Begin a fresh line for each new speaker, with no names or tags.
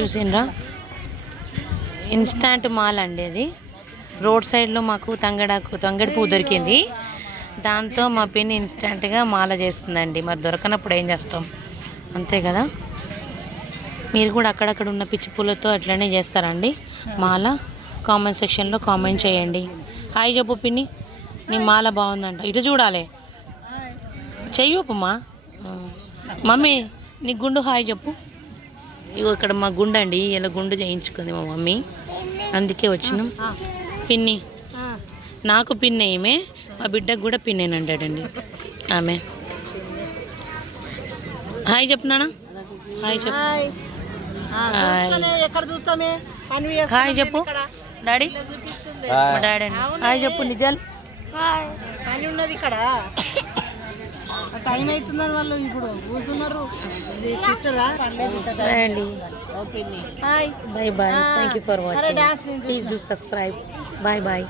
చూసిండ్రా? Instant mall అండి అది. రోడ్ సైడ్లో మాకు తంగడాకు తంగడి పువ్వు దొరికింది. దాంతో మా పిన్ని ఇన్స్టాంట్గా మాల చేస్తుందండి. మరి దొరకనప్పుడు ఏం చేస్తాం? అంతే కదా? మీరు కూడా అక్కడక్కడ ఉన్న పిచ్చి పూలతో అట్లనే చేస్తారండి మాల. కామెంట్ సెక్షన్లో కామెంట్ చేయండి. హాయ్ చెప్పు పిన్ని. నీ మాల బాగుందంట. ఇటు చూడాలి. చెయ్యి ఒప్పమ్మా మమ్మీ నీ గుండు హాయ్ చెప్పు. ఇగో ఇక్కడ మా గుండు అండి ఇలా గుండు చేయించుకుంది మా మమ్మీ. అందుకే వచ్చినాం. పిన్ని. నాకు పిన్ ఏమే మా బిడ్డకు కూడా పిన్ అంటాడండి ఆమె. హాయ్ చెప్పు నాన్న. హాయ్ చెప్పు.
హాయ్.
చెప్పు. డాడీ. డాడీ అండి. హాయ్ చెప్పు నిజాలు.
పని ఉన్నది ఇక్కడ. టైం అవుతుందని వాళ్ళు ఇప్పుడు కూర్చున్నారు ఇది చిట్టరా పర్లేదు
అండి
ఓ పిన్ని hi
bye bye thank you for
అరే
వాచింగ్
డాన్స్ నేను
please do subscribe bye bye